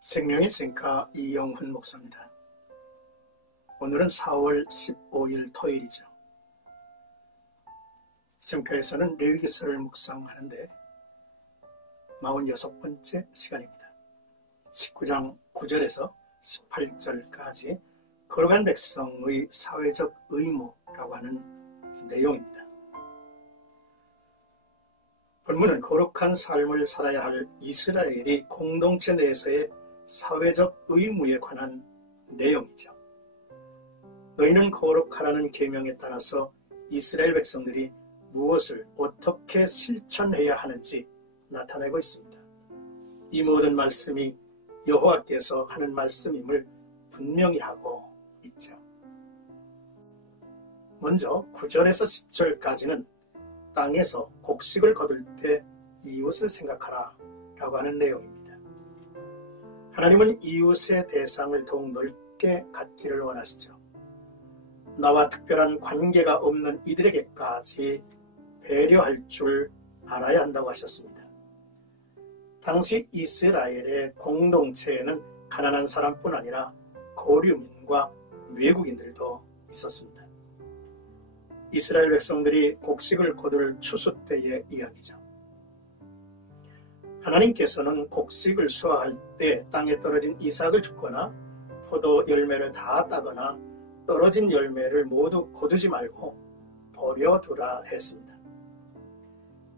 생명의 샘가 이영훈 목사입니다. 오늘은 4월 15일 토요일이죠. 샘가에서는 레위기서를 묵상하는데 46번째 시간입니다. 19장 9절에서 18절까지 거룩한 백성의 사회적 의무라고 하는 내용입니다. 본문은 거룩한 삶을 살아야 할 이스라엘이 공동체 내에서의 사회적 의무에 관한 내용이죠. 너희는 거룩하라는 계명에 따라서 이스라엘 백성들이 무엇을 어떻게 실천해야 하는지 나타내고 있습니다. 이 모든 말씀이 여호와께서 하는 말씀임을 분명히 하고 있죠. 먼저 9절에서 10절까지는 땅에서 곡식을 거둘 때 이웃을 생각하라 라고 하는 내용입니다. 하나님은 이웃의 대상을 더욱 넓게 갖기를 원하시죠. 나와 특별한 관계가 없는 이들에게까지 배려할 줄 알아야 한다고 하셨습니다. 당시 이스라엘의 공동체에는 가난한 사람뿐 아니라 거류민과 외국인들도 있었습니다. 이스라엘 백성들이 곡식을 거둘 추수 때의 이야기죠. 하나님께서는 곡식을 수확할 때 땅에 떨어진 이삭을 줍거나 포도 열매를 다 따거나 떨어진 열매를 모두 거두지 말고 버려두라 했습니다.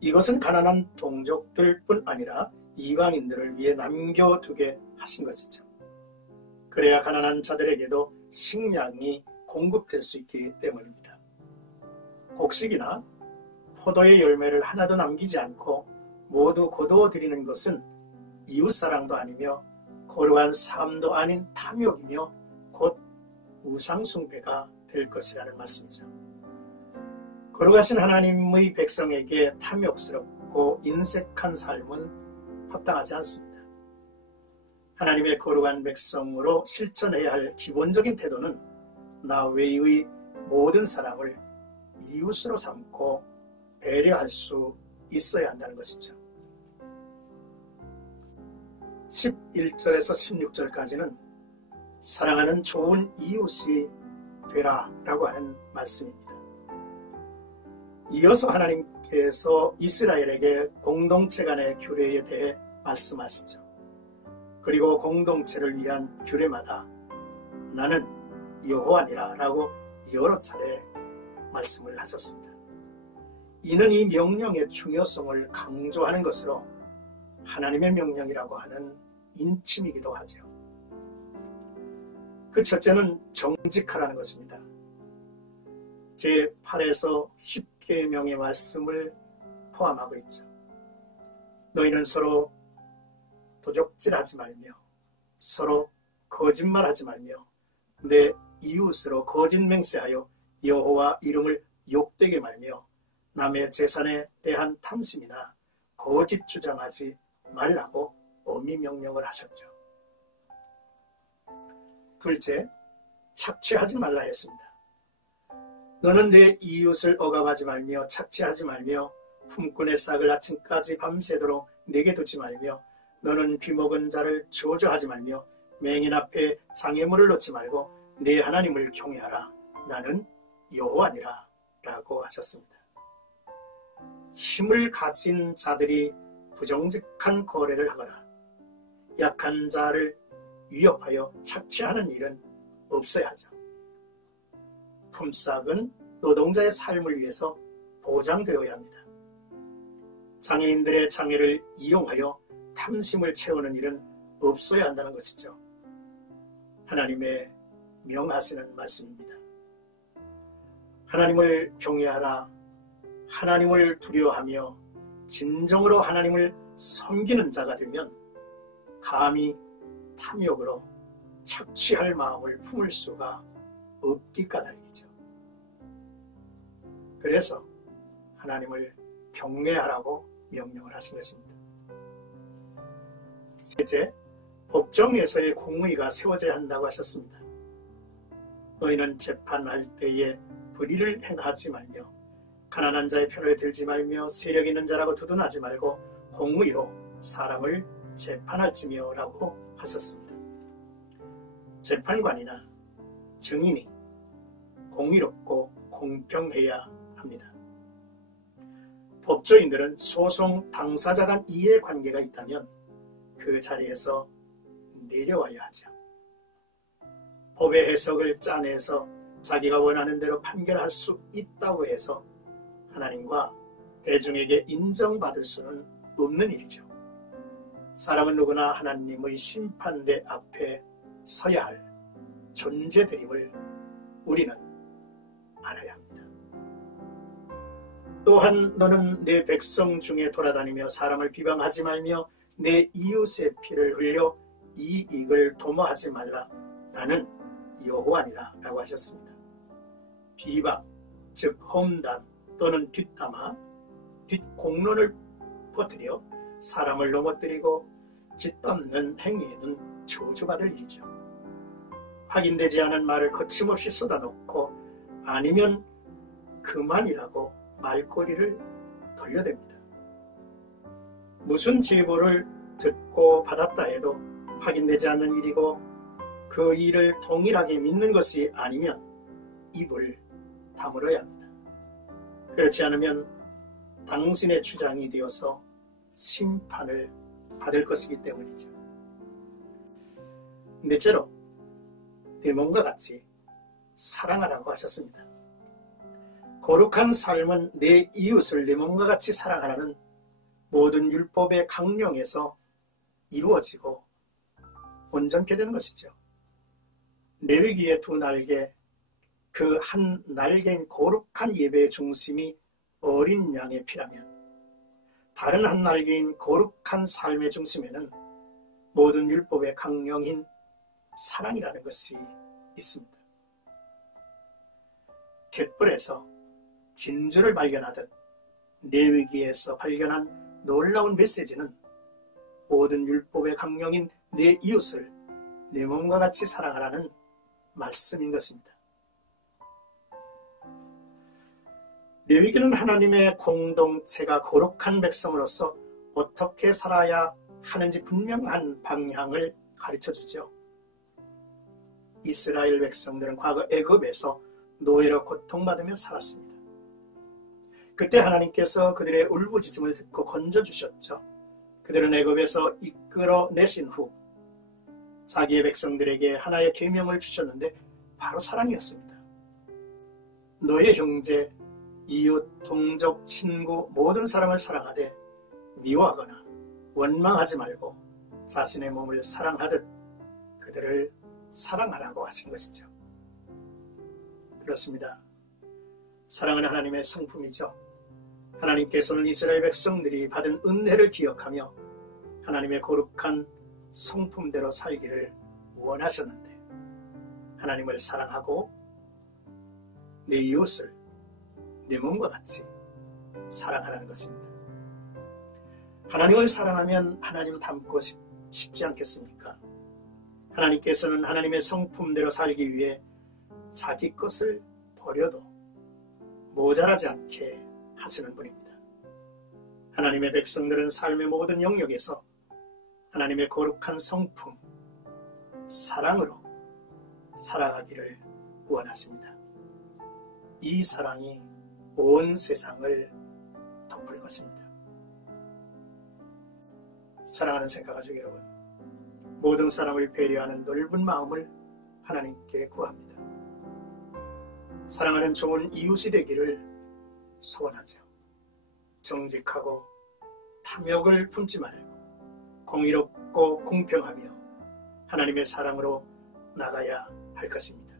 이것은 가난한 동족들뿐 아니라 이방인들을 위해 남겨두게 하신 것이죠. 그래야 가난한 자들에게도 식량이 공급될 수 있기 때문입니다. 곡식이나 포도의 열매를 하나도 남기지 않고 모두 거두어 드리는 것은 이웃사랑도 아니며 거룩한 삶도 아닌 탐욕이며 곧 우상숭배가 될 것이라는 말씀이죠. 거룩하신 하나님의 백성에게 탐욕스럽고 인색한 삶은 합당하지 않습니다. 하나님의 거룩한 백성으로 실천해야 할 기본적인 태도는 나 외의 모든 사람을 이웃으로 삼고 배려할 수 있어야 한다는 것이죠. 11절에서 16절까지는 사랑하는 좋은 이웃이 되라 라고 하는 말씀입니다. 이어서 하나님께서 이스라엘에게 공동체 간의 규례에 대해 말씀하시죠. 그리고 공동체를 위한 규례마다 나는 여호와니라 라고 여러 차례 말씀을 하셨습니다. 이는 이 명령의 중요성을 강조하는 것으로 하나님의 명령이라고 하는 인침이기도 하죠. 그 첫째는 정직하라는 것입니다. 제8에서 10계명의 말씀을 포함하고 있죠. 너희는 서로 도적질하지 말며 서로 거짓말하지 말며 내 이웃으로 거짓 맹세하여 여호와 이름을 욕되게 말며 남의 재산에 대한 탐심이나 거짓 주장하지 말라고 엄히 명령을 하셨죠. 둘째, 착취하지 말라 했습니다. 너는 내 이웃을 억압하지 말며 착취하지 말며 품꾼의 싹을 아침까지 밤새도록 내게 두지 말며 너는 귀먹은 자를 저주하지 말며 맹인 앞에 장애물을 놓지 말고 내 하나님을 경외하라. 나는 여호와니라 라고 하셨습니다. 힘을 가진 자들이 부정직한 거래를 하거나 약한 자를 위협하여 착취하는 일은 없어야 하죠. 품삯은 노동자의 삶을 위해서 보장되어야 합니다. 장애인들의 장애를 이용하여 탐심을 채우는 일은 없어야 한다는 것이죠. 하나님의 명하시는 말씀입니다. 하나님을 경외하라. 하나님을 두려워하며 진정으로 하나님을 섬기는 자가 되면 감히 탐욕으로 착취할 마음을 품을 수가 없기 까닭이죠. 그래서 하나님을 경외하라고 명령을 하신 것입니다. 셋째, 법정에서의 공의가 세워져야 한다고 하셨습니다. 너희는 재판할 때에 불의를 행하지 말며 가난한 자의 편을 들지 말며 세력 있는 자라고 두둔하지 말고 공의로 사람을 재판할지며 라고 하셨습니다. 재판관이나 증인이 공의롭고 공평해야 합니다. 법조인들은 소송 당사자 간 이해관계가 있다면 그 자리에서 내려와야 하죠. 법의 해석을 짜내서 자기가 원하는 대로 판결할 수 있다고 해서 하나님과 대중에게 인정받을 수는 없는 일이죠. 사람은 누구나 하나님의 심판대 앞에 서야 할 존재들임을 우리는 알아야 합니다. 또한 너는 내 백성 중에 돌아다니며 사람을 비방하지 말며 내 이웃의 피를 흘려 이익을 도모하지 말라. 나는 여호와니라 라고 하셨습니다. 비방, 즉 험담 또는 뒷담화, 뒷공론을 퍼뜨려 사람을 넘어뜨리고 짓밟는 행위에는 저주받을 일이죠. 확인되지 않은 말을 거침없이 쏟아놓고 아니면 그만이라고 말꼬리를 돌려댑니다. 무슨 제보를 듣고 받았다 해도 확인되지 않는 일이고 그 일을 동일하게 믿는 것이 아니면 입을 다물어야 합니다. 그렇지 않으면 당신의 주장이 되어서 심판을 받을 것이기 때문이죠. 넷째로 내 몸과 같이 사랑하라고 하셨습니다. 거룩한 삶은 내 이웃을 내 몸과 같이 사랑하라는 모든 율법의 강령에서 이루어지고 온전케 되는 것이죠. 레위기의 두 날개, 그 한 날개인 거룩한 예배의 중심이 어린 양의 피라면 다른 한 날개인 거룩한 삶의 중심에는 모든 율법의 강령인 사랑이라는 것이 있습니다. 갯벌에서 진주를 발견하듯 레위기에서 발견한 놀라운 메시지는 모든 율법의 강령인 내 이웃을 내 몸과 같이 사랑하라는 말씀인 것입니다. 레위기는 하나님의 공동체가 거룩한 백성으로서 어떻게 살아야 하는지 분명한 방향을 가르쳐주죠. 이스라엘 백성들은 과거 애굽에서 노예로 고통받으며 살았습니다. 그때 하나님께서 그들의 울부짖음을 듣고 건져주셨죠. 그들은 애굽에서 이끌어내신 후 자기의 백성들에게 하나의 계명을 주셨는데 바로 사랑이었습니다. 너의 형제, 이웃, 동족, 친구 모든 사람을 사랑하되 미워하거나 원망하지 말고 자신의 몸을 사랑하듯 그들을 사랑하라고 하신 것이죠. 그렇습니다. 사랑은 하나님의 성품이죠. 하나님께서는 이스라엘 백성들이 받은 은혜를 기억하며 하나님의 거룩한 성품대로 살기를 원하셨는데 하나님을 사랑하고 내 이웃을 내 몸과 같이 사랑하라는 것입니다. 하나님을 사랑하면 하나님 닮고 싶지 않겠습니까? 하나님께서는 하나님의 성품대로 살기 위해 자기 것을 버려도 모자라지 않게 하시는 분입니다. 하나님의 백성들은 삶의 모든 영역에서 하나님의 거룩한 성품, 사랑으로 살아가기를 원하십니다. 이 사랑이 온 세상을 덮을 것입니다. 사랑하는 생각가족 여러분, 모든 사람을 배려하는 넓은 마음을 하나님께 구합니다. 사랑하는 좋은 이웃이 되기를 소원하죠. 정직하고 탐욕을 품지 말고 공의롭고 공평하며 하나님의 사랑으로 나가야 할 것입니다.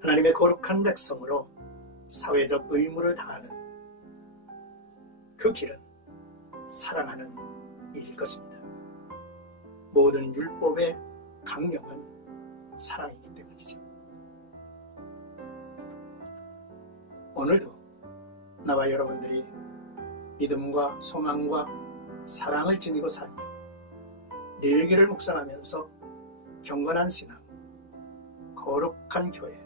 하나님의 거룩한 백성으로 사회적 의무를 다하는 그 길은 사랑하는 일일 것입니다. 모든 율법의 강령은 사랑이기 때문이죠. 오늘도 나와 여러분들이 믿음과 소망과 사랑을 지니고 살며 레위기를 묵상하면서 경건한 신앙, 거룩한 교회,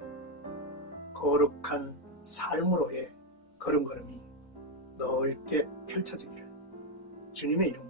거룩한 삶으로의 걸음걸음이 넓게 펼쳐지기를 주님의 이름으로